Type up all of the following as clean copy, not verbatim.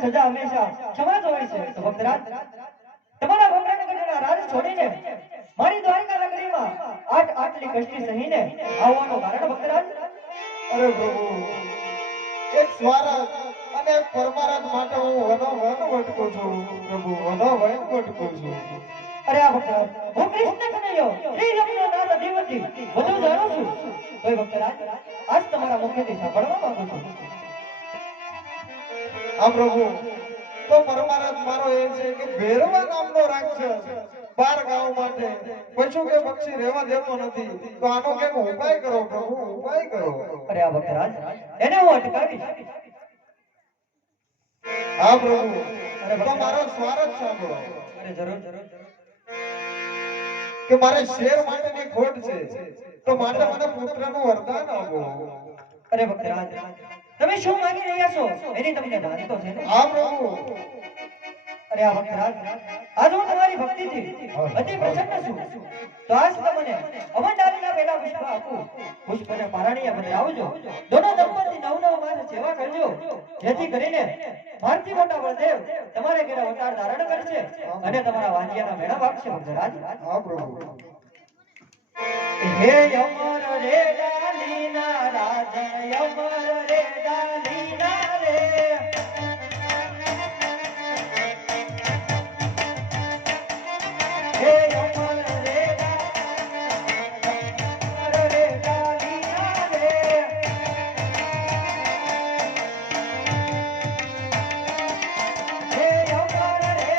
સજા હંમેશા ક્ષમા જ હોય છે. તો ભક્તરાજ તમારા ભક્તના રાજ છોડીને મારી દ્વારકા નગરીમાં આટલી કષ્ટી સહીને આવવાનું કારણ ભક્તરાજ? અરે પ્રભુ, એક સ્વાર્થ અને એક પરમાર્થ માટે હું વનો ભટકું છું પ્રભુ, વનો ભટકું છું. અરે આ ભક્તરાજ, હું કૃષ્ણ કનૈયો શ્રી રમણનાથ અધિપતિ બધું જાણું છું. તોય ભક્તરાજ આજ તમારા મુખેથી સાંભળવા માંગુ છું. હા પ્રભુ, તો પરમાર્થ મારો એ છે કે ભેરવા નામનો રાક્ષસ 12 ગામ માટે પશુ કે પક્ષી રહેવા દેતો નથી. તો આનો કેમ ઉપાય કરો પ્રભુ, ઉપાય કરો. અરે આ ભક્તરાજ, એને હું અટકાવીશ. હા પ્રભુ, તો મારો સ્વાર્થ સાંભળો. અરે જરૂર. કે મારે શેર માટેની ખોટ છે, તો માટે મને પુત્રનું વરદાન આપો. અરે ભક્તરાજ, તમે શું માંગી રહ્યા છો એની તમને જાણ તો છે ને? હા પ્રભુ. અરે આ ભક્તરાજ, આજ હું તમારી ભક્તિથી અતિ પ્રસન્ન છું. તો આજ તમને અમરડાલીના પહેલા પુષ્પ આપું. પુષ્પને પારણીય બદલાવજો. દોનો દંપતી 9 માસ સેવા કરજો, જેથી કરીને મારથી મોટા બળદેવ તમારે ઘરે અવતાર ધારણ કરશે અને તમારા વાંજિયાના મેળા વાગશે ભક્તરાજ. હા પ્રભુ. હે અમર રે ડાલીના રાજન, અમર રે ડાલીના રે. હે અમર રે ડાલીના રે. હે અમર રે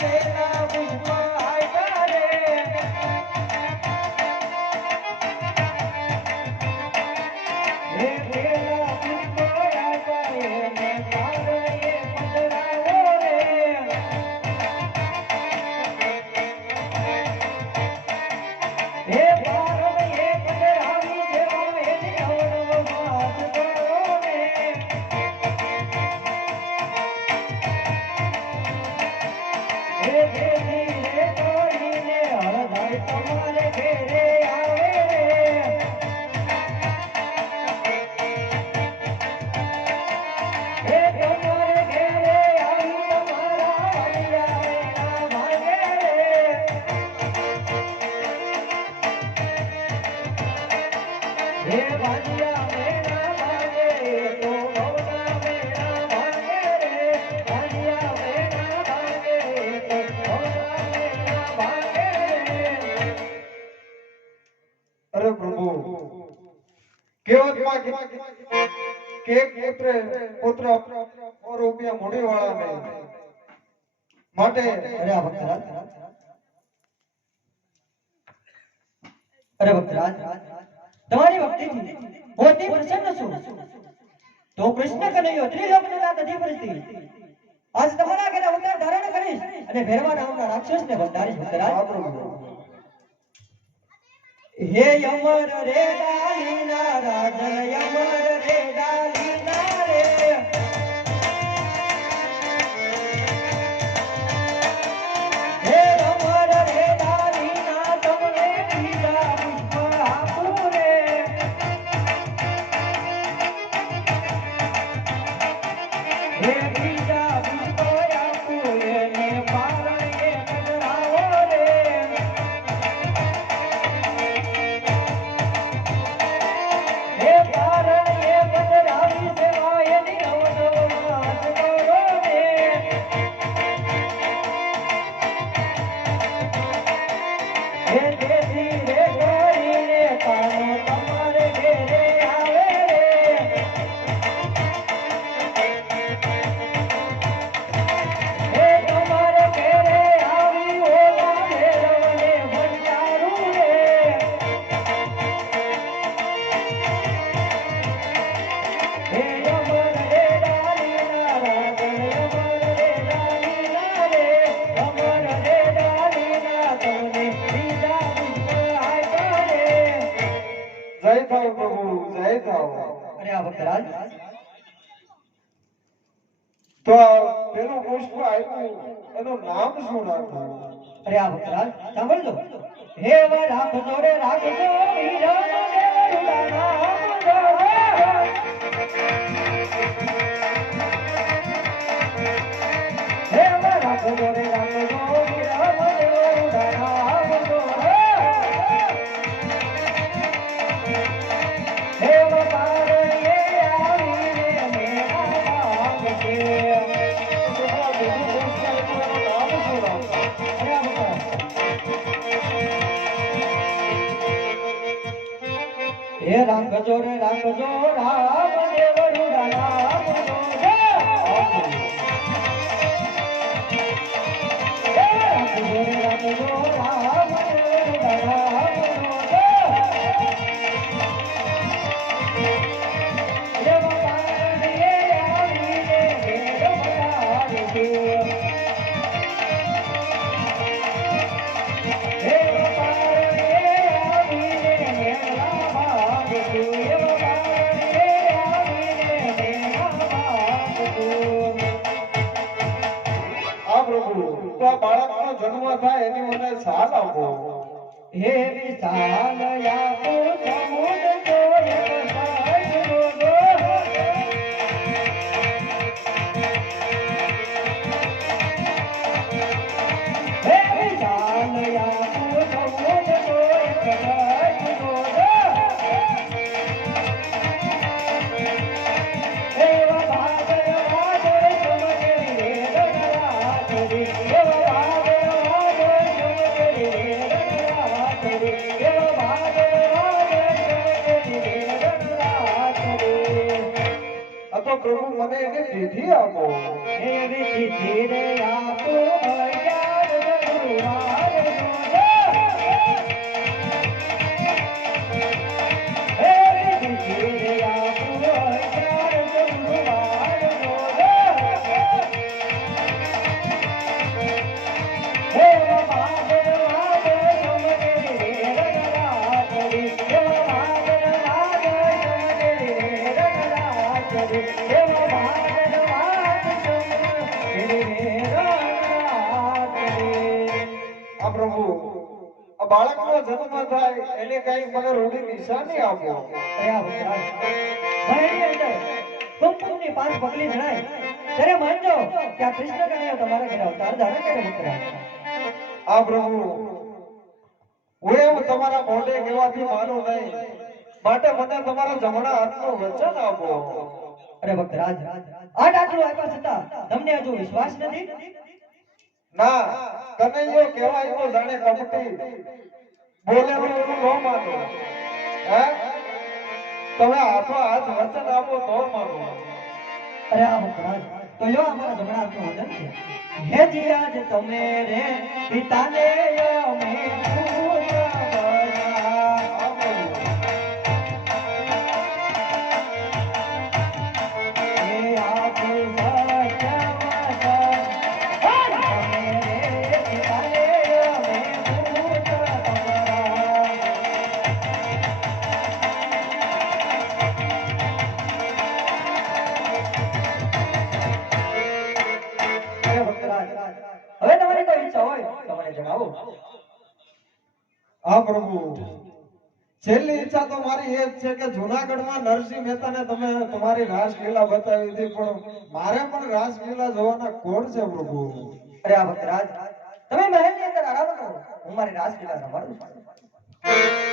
પેલા પુષ્પ આયા રે. હે પેલા પુષ્પ આયા રે ને પારણીએ પધરાવો રે. હે પારણીએ પધરાવી જેવો એની અવળો માસ કરો ને. હે દેવી રે તોડીને હળદાય તમારે ઘેરે આવે રે. હે તમારે ઘેરે આવી તમારા વાલિયા મેળા ભાગે રે. હે વાલિયા મેળા ભાગે તો ભવના મેળા ભાગે રે. વાલિયા મેળા ભાગે તો ભવના મેળા ભાગે રે. અરે પ્રભુ, કહેવતમાં કે એક પુત્ર રૂપિયા મૂડી વાળાને માટે. અરે આ ભક્તરાજ, અરે ભક્તરાજ, તમારી ભક્તિથી હું અતિ પ્રસન્ન છું. તો કૃષ્ણ કનૈયો ત્રિલોકની નાથ અધિપતિ આજ તમારા ઘરે અવતાર ધારણ કરીશ અને ભેરવા નામના રાક્ષસને બંધારીશ. ભક્તરાજ, હે અમર રે ડાલીના રાજન, અમર રે ડાલીના રે, હે અમર રે ડાલીના તમને બીજા પુષ્પ આપું રે, હે બીજા પુષ્પ આપું એને પારણે પધરાવો રે, હે પારણે પધરાવી સેવા એની નવ નવ માસ કરો રે, હે તેથી રે કરીને કાનો તમારે ઘેરે આવે રે, હે તમારે ઘેરે આવી ઓલા ભેરવને ભંડારું રે, હે અમર રે ડાલીના રાજન, અમર રે ડાલીના રે, અમર રે ડાલીના તમને બીજા પુષ્પ આપ્યા રે. જય થાવ પ્રભુ, જય થાવ. અરે આ ભક્તરાજ, તો આ પેલું પુષ્પ આપ્યું એનું નામ શું રાખવું? અરે આ ભક્તરાજ સાંભળજો. હે વા રાખજો રે રાખજો વીરનો દેવરુડા નામ જોજો, હે વા રાખજો રે રાખજો વીરનો દેવરુડા નામ જોજો, હે વા પારણે આવીને મેરા માંગશે. તો આ પેલું પુષ્પ આપ્યું એનું નામ શું રાખવું? અરે આ ભક્તરાજ, હે રાખજો રે રાખજો રામ દેવરુડા નામ જોજો, હે રાખજો રે રાખજો રામ દેવરુડા નામ જોજો, હે પારણે આવીને ભેર પધારશે, હે પારણે આવીને મેળા ભાગશે, હે પારણે આવીને મેળા ભાગશે. આ પ્રભુ, તો આ બાળકનો જન્મ થાય એની મને સાલ આપો. હે વિશાલ યાકો સમુદ જોય સાજ ગોગો, હે વિશાલ યાકો સમુદ જોય સાજ ગોગો, હે ભાગર ભાગર ચમકે રે રંગરાજરી, હે ભાગર ભાગર ચમકે રે રંગરાજરી, હે ભાગર ભાગર ચમકે રે રંગરાજરી. આ તો પ્રભુ મને એની તિથિ આપો. હે વિધિ રે આપો અગિયાર ગુરુવાર જોજો, હે વિધિ રે આપો અગિયાર ગુરુવાર જોજો, હે ભાગર ભાગર ચમકે રે રંગરાજરી, હે ભાગર ભાગર ચમકે રે રંગરાજરી, હે ભાગર ભાગર ચમકે રે રંગરાજરી. આ પ્રભુ, આ બાળકનો જન્મ થાય એને કઈ મને રૂઢી નિશાની આપો. અરે આ ભક્તરાજ, ભાઈની અંદર કુમકુમની 5 પગલી જણાય ત્યારે માનજો કે આ કૃષ્ણ કનૈયો તમારા ઘરે અવતાર ધારણ કરે. ભક્તરાજ, આ પ્રભુ, હું એમ તમારા મોઢે કહેવાથી માનું નહીં, માટે મને તમારા જમણા હાથનું વચન આપો. અરે ભક્તરાજ, આટલું આપ્યા છતાં તમને હજુ વિશ્વાસ નથી? ના, કનૈયો કહેવાય તો જાણે કપટી, બોલેલું એનું ન માનો. હે, તમે હાથો હાથ વચન આપો તો માનો. અરે આ ભક્તરાજ, તો યો અમારા જમણા હાથનું વચન છે. હે જી આજ તમે રે પિતાને અમે પૂજા બના, અરે ભક્તરાજ, હવે તમારી કોઈ ઈચ્છા હોય તો મને જણાવો. હા પ્રભુ, છેલ્લી ઈચ્છા તો મારી એ જ છે કે જૂનાગઢમાં નરસિંહ મહેતાને તમે તમારી રાસલીલા બતાવી હતી, પણ મારે પણ રાસલીલા જોવાના કોડ છે પ્રભુ. અરે આ ભક્તરાજ, તમે મહેલની અંદર આરામ કરો, હું મારી રાસલીલા રમાડું છું.